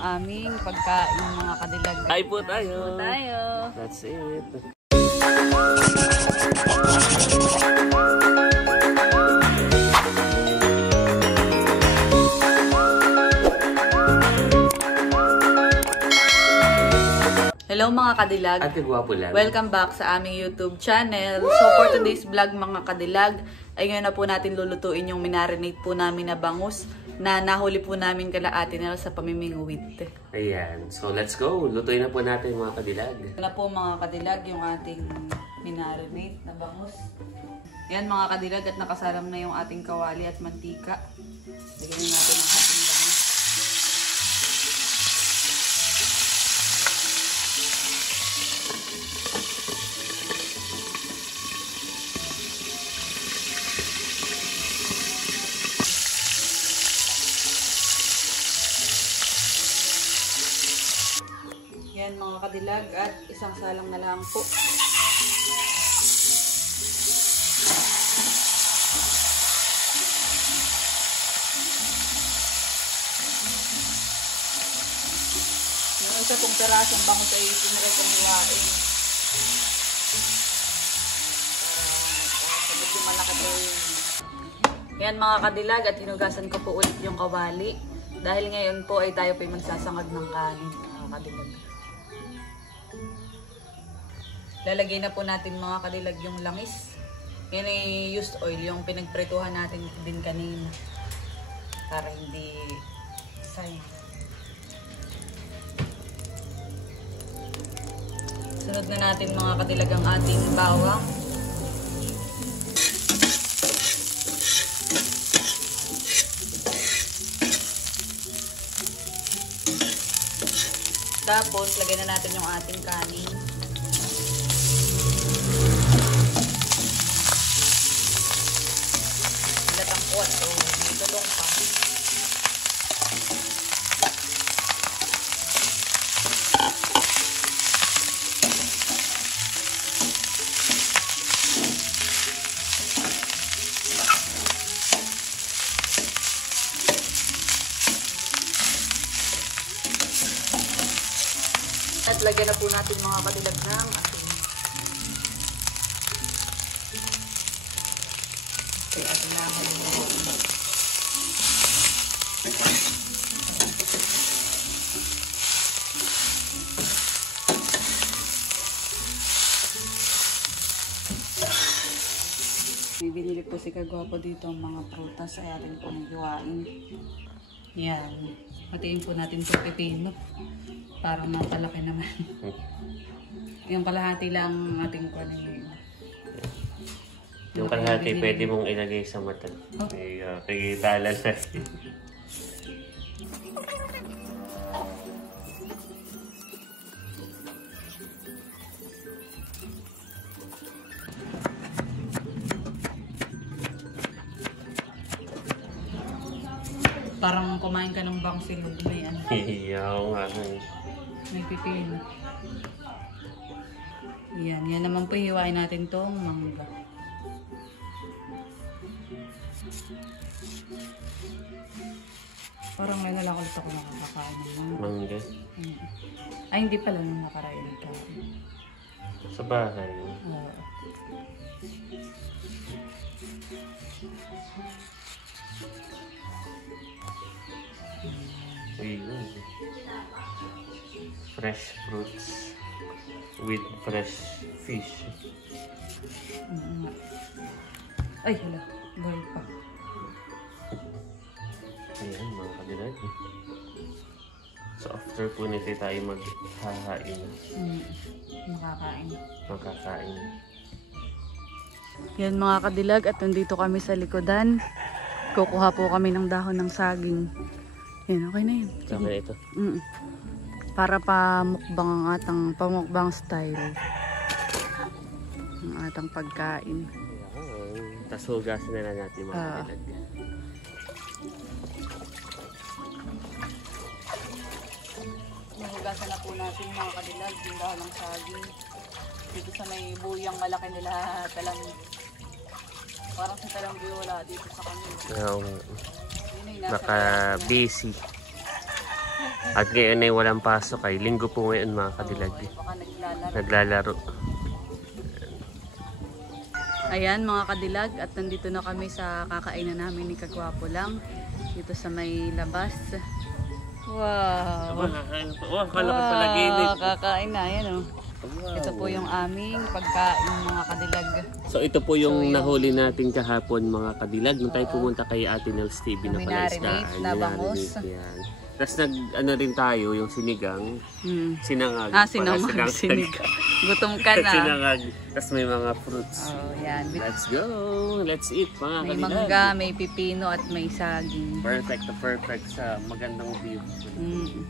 aming pagkain mga kadilag. Ay po tayo. Ay po tayo. That's it. Hello mga kadilag. Ate Gwapo lang. Welcome back sa aming YouTube channel. So for today's vlog mga kadilag, ay ngayon na po natin lulutuin yung minarinate po namin na bangus na nahuli po namin kala Ate Nel sa pamimingwit. Ayan. So let's go. Lutuin na po natin mga kadilag. Ito na po mga kadilag yung ating minarinate na bangus. Yan mga kadilag at nakasalang na yung ating kawali at mantika. Lagyan natin ang ating bangus. Yan mga kadilag at isang salang na lang po. Yung isa pong perasong bangus ay pinagay kong hiwain. Sabag malaki po yun. Yan mga kadilag at hinugasan ko po ulit yung kawali. Dahil ngayon po ay tayo po ay magsasangag ng kanin mga kadilag. Lalagay na po natin mga kadilag yung langis. Yan ay used oil, yung pinagpretuhan natin din kanina. Para hindi sayang. Sunod na natin mga kadilag ang ating bawang. Tapos, lagay na natin yung ating kanin. Latangkuat o may tulong pa. At lagyan na po natin mga kadilag ng asin. Okay, at lahat mo. May binili po si Kagwapo dito ang mga prutas ay atin po naghiwain. Yan. Patiin po natin ito pipino. Parang mapalaki naman. Yung kalahati lang ating kunin. Yung kalahati pwede mong ilagay sa mata. Okay, kay dalal natin. Parang kumain ka ng bangsilog may ano. Iyaw nga. May pipino. Yan. Yan naman po hiwain natin tong mangga. Parang may nalak ulit ako nakakakain ng mangga. Mangga? Ay, hindi pala nung nakarain ng kain. Sa bahay. Oo. Ayun. Fresh fruits with fresh fish. Ay, hala. Dahil pa. Ayan mga kadilag. So after po nito tayo maghahain. Makakain. Magkakain. Yan mga kadilag at nandito kami sa likodan. Kukuha po kami ng dahon ng saging. Yan, okay na yun. Okay na ito. Para pamukbang ang atang pamukbang style. Ang atang pagkain. Ayan. Tapos hugasin na lang natin mga kadilag. Hugasan na po natin mga kadilag. Yung dahon ng saging. Dito sa may buyang malaki nila talang. Parang sa talang wala dito sa kanila. Naka-busy. At ngayon ay walang pasok ay linggo po ngayon mga kadilag. Ay, baka naglalaro. Naglalaro. Ayan mga kadilag, at nandito na kami sa kakainan namin ni Kagwapo lang. Dito sa may labas. Wow! Wow, kala ko pala ginit. Kakain na, ayan oh. Wow. Ito po yung aming pagkain mga kadilag. So ito po yung So, yung- nahuli natin kahapon mga kadilag. Nung tayo pumunta kay Ate Nels TV na pala Minarinate na bangus. Tapos ano rin tayo, yung sinigang, sinangag. Sinamang sinig. Gutom ka na. Sinangag. Tapos may mga fruits. Oh, yan. Let's go! Let's eat mga May kadilag. mangga, may pipino at may saging. Perfect na perfect sa magandang view. Mm.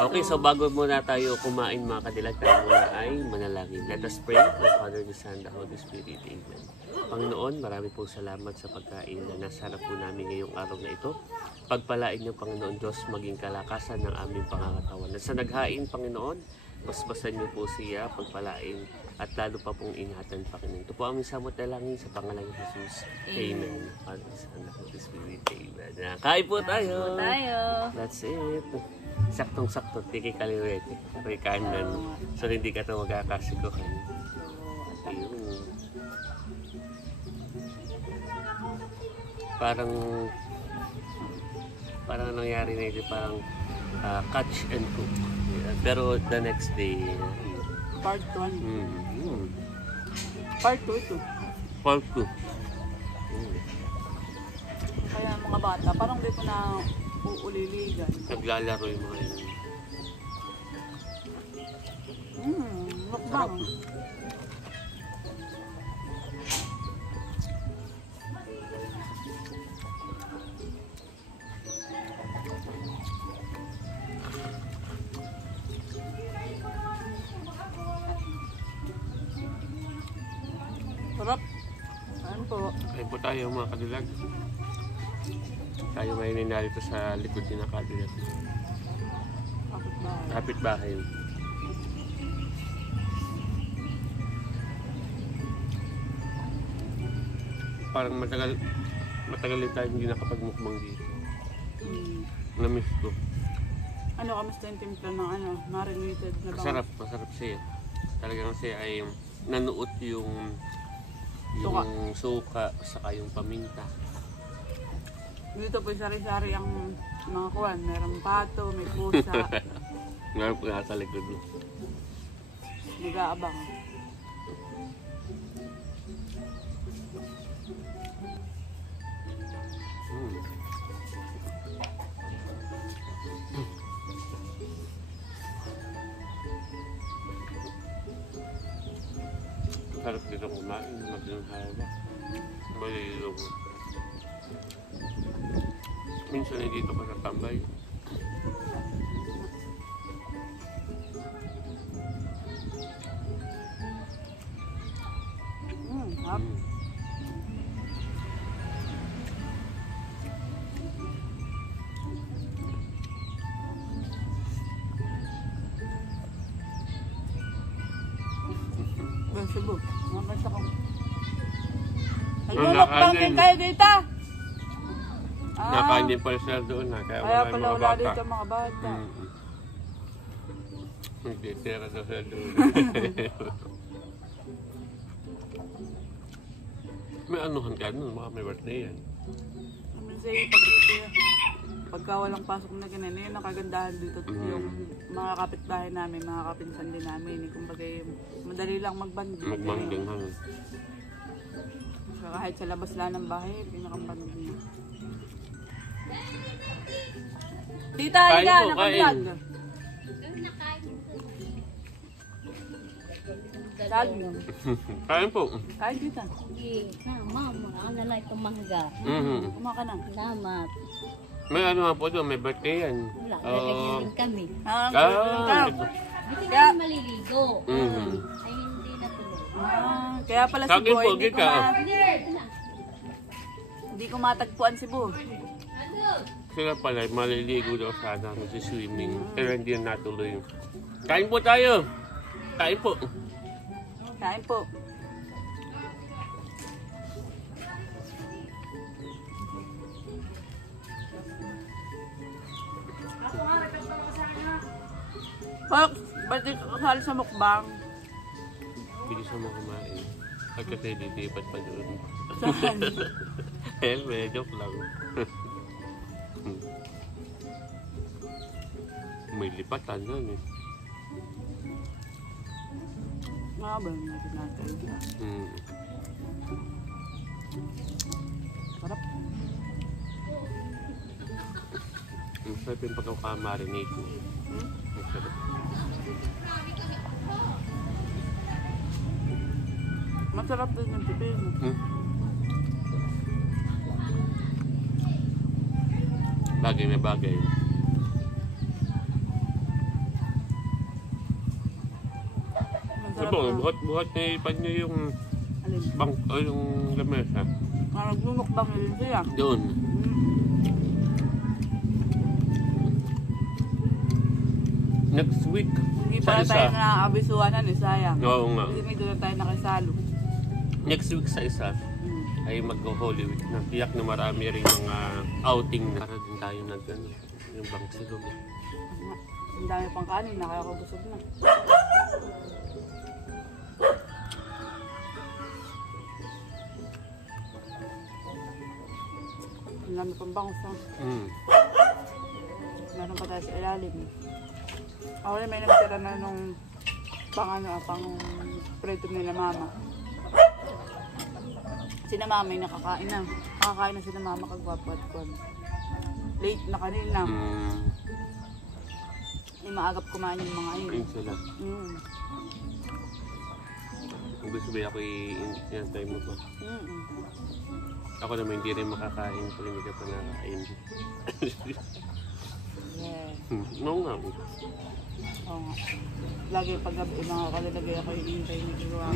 Okay, so bago muna tayo kumain mga kadilag, tayo muna ay manalangin. Let us pray, the Father, the Son, the Holy Spirit. Amen. Panginoon, marami pong salamat sa pagkain na nasarap po namin ngayong araw na ito. Pagpalain niyo, Panginoon Diyos, maging kalakasan ng aming pangangatawan. At sa naghain, Panginoon, basbasan niyo po siya, pagpalain, at lalo pa pong ingatan, Panginoon. Ito po aming samot na langin sa pangalan ni Jesus. Amen. Father, Son, the Holy Spirit. Amen. Kain po tayo! That's it. Saktong-sakto, tiki kaliwete. May kanan. So hindi ka ito magkakasikuhan. Ayun. Parang nangyari na ito, parang catch and cook. Yeah. Pero the next day, Part 1. mm, Part 2 ito. part 2. Kaya mga bata, parang dito na uuliligan. Naglalaro yung mga yun. Mukbang. Sarap. Ayan po. Kain po tayo mga kadilag. Tayo ngayon ay narito sa likod ni Kadilag. Kapit bahay. Kapit bahay. Parang matagal din tayo hindi nakapagmukbang dito. Na-miss ko. Ano, kamusta yung timpla ng marinated na bangus? Masarap siya. Talagang siya ay nanuot yung suka saka yung paminta. Dito po sari-sari ang mga kuwan. Merong pato, may pusa. Ngayon po nasa likod mo. Nag-aabang. Sarap dito kumain, magdunhawa. Malilong. Minsan ay dito ka sa tambay. Hap. Cebu. Nakakita ko. Nagmumukbang din kayo dito. Nakain din pala sila doon na, kaya Kaya wala pala yung mga wala bata. dito mga bata. Nagtitira daw sila doon. May anuhan ka nun, baka may birthday yan. Pagka walang pasok na ganun, yun ang kagandahan dito. Yung mga kapitbahay namin, mga kapinsan din namin. Kumbaga madali lang magbanding. Magbanding hangin. So, kahit sa labas lang ng bahay, pinakambanding niya. Tita, Kain halika, po, nakablog. Kain. Kain po. Kain tita. Mama, ano lang itong mangga. Kumaka na. Salamat. May ano nga po doon, may birthday yan. Wala, lalagyan din kami. Hindi kami maliligo. Ay, hindi natuloy. Kaya pala si Sakin Boy, po, Gika. hindi ko matagpuan si Bo. Sila pala, maliligo daw sana, swimming. Pero hindi na natuloy. Kain po tayo. Kain po. Kain po. Fox, ba't di ka kasali sa mukbang? Bilisan mo kumain. At kasi lilipat pa doon. Saan? Joke lang. May lipatan yan eh. Mabang natin natin. Sarap. Ang sarap yung pagkakamarinate mo. Ang sarap. Masarap din yung pipino. Bagay na bagay. Masarap Ito, na. buhat na ipan niyo yung Alin? bang o yung lamesa. Nagmumukbang din siya. Doon. Next week. Hindi pa Sa tayo isa. na-abisuanan eh, sayang. Oo nga. Hindi may doon tayo nakisalo. Next week sa isa ay mag-Holy Week na. Tiyak na marami rin mga outing na. Para din tayo nag yung bang silog. Ang dami pang kanin, nakakabusog na. Ang dami pang bangus ha. Meron pa tayo sa ilalim. Ako na may nagtira na nung pang prito nila mama. Sina mama yung nakakain na. Nakakain na sila mama kagwapat ko. Late na kanina. Ay maagap kumain yung mga ayun. Yun sila. Kung gusto ba ako i-intay mo pa. Ako naman hindi rin makakain pag hindi ka pa nakakain. Yeah. Oo nga. Oo nga. Lagi pag gabi, mga kalalagay ako iintay ni Kiwa.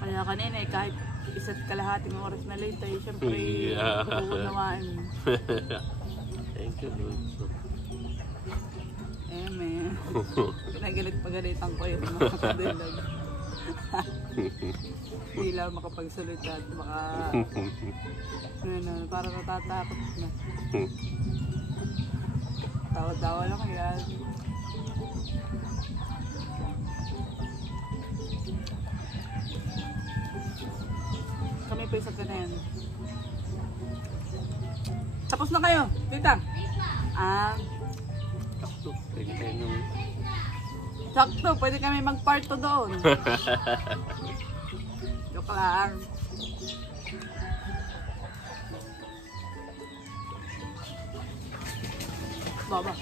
Kaya kanina eh, kahit isa't kalahating oras na late tayo, syempre, Yeah. pupunawain mo. Thank you, Lord. Eh, man. Pinagalit-pagalitan ko yung mga kadilag. Hindi lang makapagsalita at baka parang natatakot na. Tawa-tawa lang yan. Kami pa isa ka na yan. Tapos na kayo, tita. Sakto. Pwede tayo nung... Sakto, pwede kami mag-part 2 doon. Joke lang. Baba.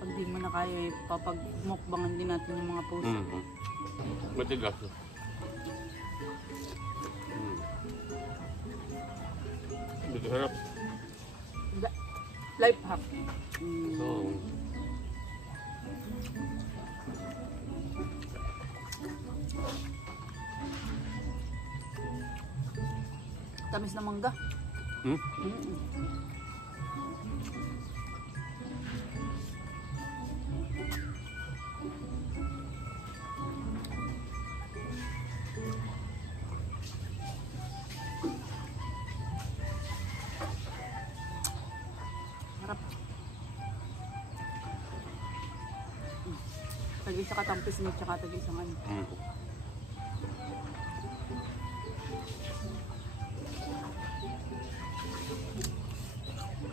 Pag di mo na kaya, papagmukbangan din natin yung mga post. Matigas. Dito harap. Life hack. Oo. Tamis na mangga. Harap. Tagi sa katampis niya, tsaka tagi sa ano.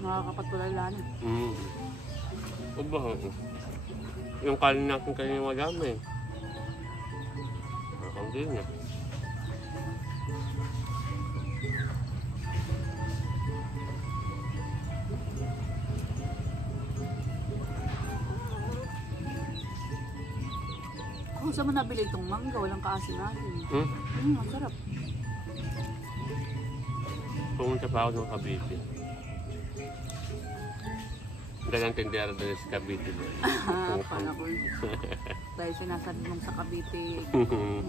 Nakakapatulala na. Aba, yung kanin natin kanina madami. Ang din niya. Kung saan mo nabili itong mangga, walang kaasin-asin. Ang sarap. Pumunta pa ako ng Cavite. Dalang tindera doon sa Cavite. Paano ko? Dahil sinasadlong sa Cavite,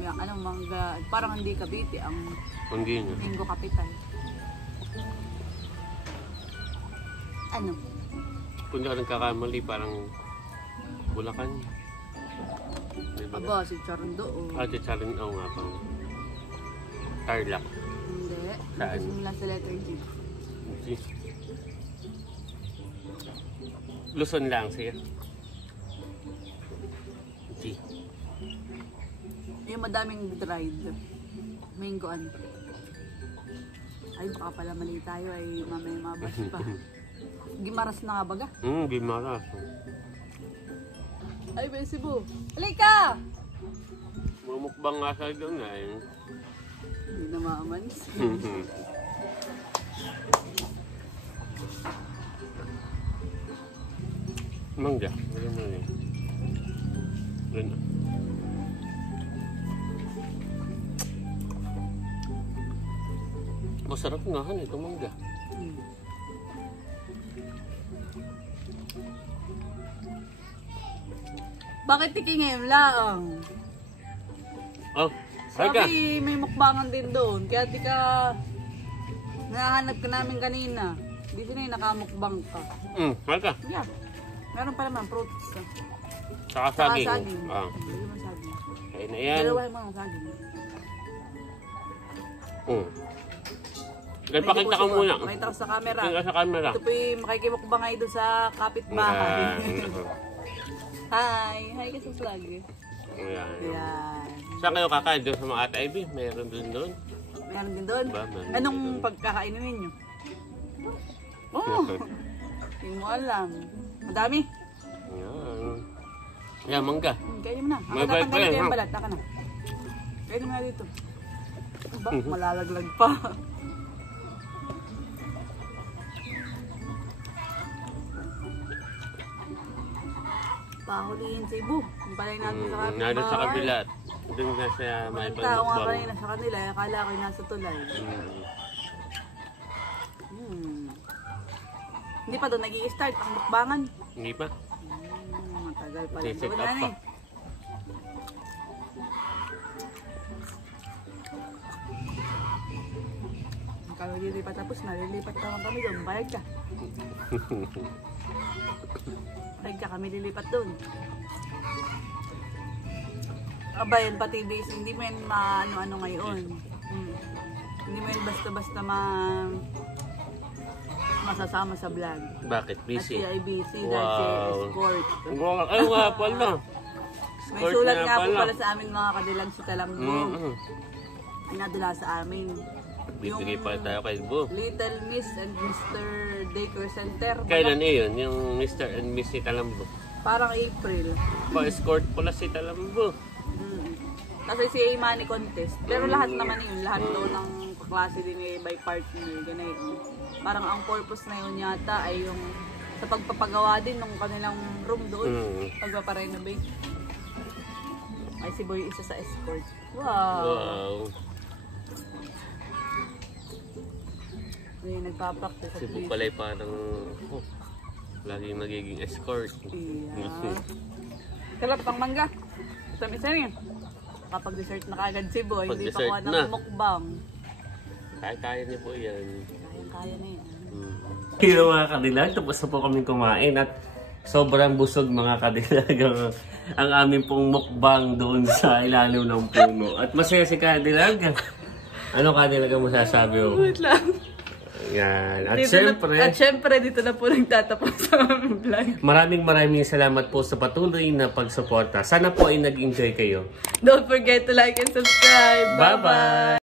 anong mangga, parang hindi Cavite, ang Hindi niya. Linggo Kapital. Ano? Kung di ka nagkakamali, parang Bulacan. Diba? Aba, si Charon doon. Si Charon, nga pang Tarlac. Hindi. Saan? Nagsimula sa letter G. Luzon lang siya. G. Yung madaming dried. Mangoan. Ay, baka pala mali tayo ay mamaya mabas pa. Gimaras na nga baga? Gimaras. Ay, Besibo. Halika! Mamukbang nga sa doon nga eh. Hindi na maamans. Mangga. Ano mo yun? Doon. Masarap nga han ito mangga. Bakit tiki ngayon lang? Oh, Saga. Sabi may mukbangan din doon. Kaya di ka nahanap ka namin kanina. Di sila yung nakamukbang ka. Saga. Yeah. Meron pa naman fruits. Saka saging. Hindi naman saging. Kaya na yan. Dalawahin mo ang saging. Kaya pakita ka muna. Pakita ko sa camera. Pakita sa camera. Ito po yung makikimukbang ay doon sa kapitbahay. Hi! Hi ka sa vlog. Ayan. Yan. Saan kayo kakain? Doon sa mga Ate Ivy? Mayroon doon. Meron din doon. Ba, meron Anong din doon. pagkakainin ninyo? Oh! Hindi mo alam. Madami. Ayan. Ayan, mangga. Kainin mo na. Ako May bite pa tatanggalin yan, ko yung ha? balat. Ako na. Kainin mo na dito. Ba? Malalaglag pa. Pahulihin sa ibo. Yung palay natin sa kapitbahay. Nandun sa kabila. Doon nga siya may Ang tao nga pagmukbang. kanina sa kanila. Akala ko yung nasa tulay. Hindi pa doon nag-i-start ang mukbangan. Hindi pa. Matagal pa rin. Sisit Wala up na pa. eh. Kami lilipat tapos na, lilipat naman kami doon. Bayad ka. Bayad ka, kami lilipat doon. Aba yan, pati base, hindi mo yan maano-ano ngayon. Hindi mo yan basta-basta masasama sa vlog. Bakit? At Busy? si IBC dahil si Escort. Ay, nga pala. May sulat nga po pala sa amin mga kadilag sa Talangbong. Pinadala sa amin. Bibigay pa tayo kay Bo. Little Miss and Mr. Daycare Center. Kailan yun? Yung Mr. and Miss si Talambo. Parang April. Pa-escort pala si Talambo. Kasi si Imani contest. Pero lahat naman yun. Lahat doon ng klase din eh, by partner. Ganun. Parang ang purpose na yun yata ay yung sa pagpapagawa din ng kanilang room doon. Pagpaparenovate. Ay si Boy isa sa escort. Wow! Wow. Yung nagpa-practice at Si Bo least. pala parang laging magiging escort. Iya. Sarap pang mangga. Tamis-tamis yan. Kapag dessert na kagad si Boy, hindi pa Pag-dessert kuha ng na. mukbang. Kaya niyo po yan. Kaya na yan. Hello mga kadilag, tapos na po kami kumain at sobrang busog mga kadilag ang aming pong mukbang doon sa ilalim ng puno. At masaya si kadilag. Ano kadilag ang masasabi mo? Wait lang. Yan. At Dito syempre, na, dito na po nagtatapos sa aming vlog. maraming salamat po sa patuloy na pagsuporta. Sana po ay nag-enjoy kayo. Don't forget to like and subscribe. Bye-bye!